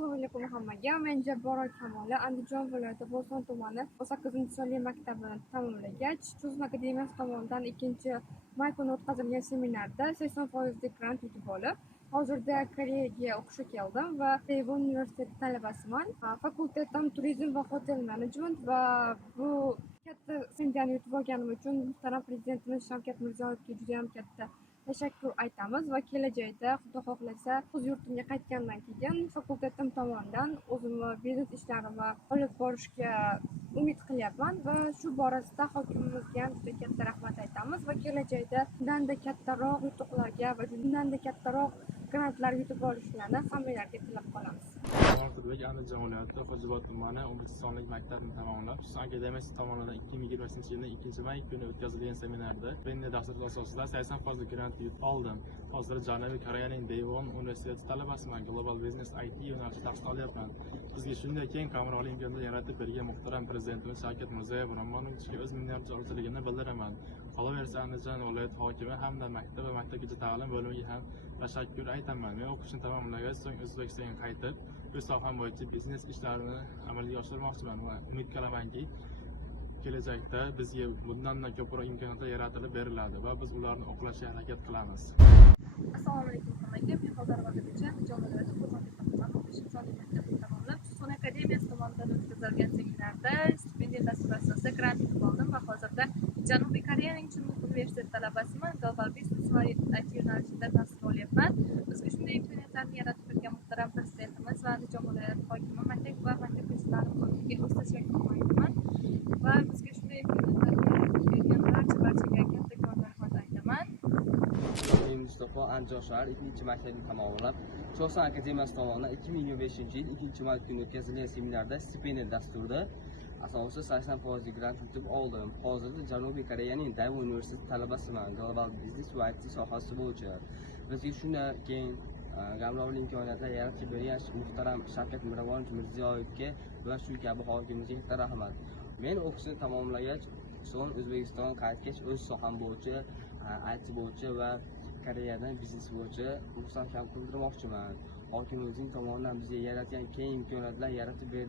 Assalomu alaykum hammaga. Men Jabbora Kamola, Andijon viloyati Bo'ston tumani 8-sonli maktabini tamomlagach, Cho'zma akademiyasi tomonidan 2-may kuni o'tkazilgan seminarda 80% grant yutib olib, hozirda Koreyaga o'qishga keldim va Tayvan universiteti talabasiman. Fakultetim turizm va hotel menejment va bu katta stipendiyani yutib olganim uchun muhtaram prezidentimiz Shavkat Mirziyoyevga juda ham katta tashakkur aytamiz va kelajakda Xudo xohlasa o'z yurtimga qaytgandan keyin fakultetim tomonidan o'zimni biznes ishlarimni olib borishga umid qilyapman va shu borasida hokimimizga ham juda katta rahmat aytamiz va kelajakda bundanda kattaroq yutuqlarga va bundanda kattaroq grantlar yutib olishlarini hammalarga tilab qolamiz. Andijon viloyati Xo'jaobod tumani 11-sonli maktabni tamomlab, Cho'zma akademiyasi tomonidan 2020-yilning 2-may kuni o'tkazilgan seminarda stipendiya dasturi asosida 80% grant yutib oldim. Hozir Janubiy Koreyaning Daewon universiteti talabasiman. Global Business IT yo'nalishida tahsil olyapman. Bizga shunday keng qamrovli imkoniyat yaratib bergan muhtaram prezidentimiz Shavkat Mirziyoyev Rahmonovичga o'z minnatdorchiligimni bildiraman. Qolaversa, Andijon viloyati hokimi hamda maktab va maktabgacha ta'lim bo'limiga ham tashakkur aytaman. Men o'qishni tamomlagach, so'ng O'zbekistonga qaytib, o'z soham bo'yicha biznes ishlarini amalga oshirmoqchiman va umid qilamanki, kelajakda bizga bundan ko'proq imkoniyatlar yaratilib beriladi va biz ularni oqlashga harakat qilamiz. Assalomu alaykum hammaga. Men hozir vaqtgacha Andijon viloyati Qo'qon tumani 5-sonli maktabni tamomlab, Cho'zma akademiyasi tomonidan o'tkazilgan seminarda stipendiya dasturi asosida grant yutib oldim va hozirda Janubiy Koreyaning Chunmook universiteti talabasiman. Global Business va IT yo'nalishida tahsil olyapman. Bizga shunday imkoniyatlarni yaratib bergan muhtaram prezidentimiz va Andijon viloyati hokimi maktab va maktabgacha ta'lim bo'limiga o'z tashakkurimni aytaman va bizga shunday imkoniyatlarni yaratib bergan barchaga kattakon rahmat aytaman. Mustafa Andijon shahar 2-maktabni tamomlab, Cho'zma akademiyasi tomonidan 2025-yil 2-may kuni o'tkazilgan seminarda stipendiya dasturida asosida 80% grant yutib oldim. Hozirda Janubiy Koreyaning Daewon universiteti talabasiman. Global Business va IT sohasi bo'yicha. Bizga shunday keng qamrovli imkoniyatlar yaratib bergan muhtaram Shavkat Mirziyoyevga va shu kabi hokimimizga katta rahmat. Men o'qishni tamomlagach, so'ng O'zbekistonga qaytgach, o'z soham bo'yicha, IT bo'yicha va Koreyadan biznes bo'yicha mustahkam qildirmoqchiman. Hokimimizning tomonidan bizga yaratgan keng imkoniyatlar yaratib berdi.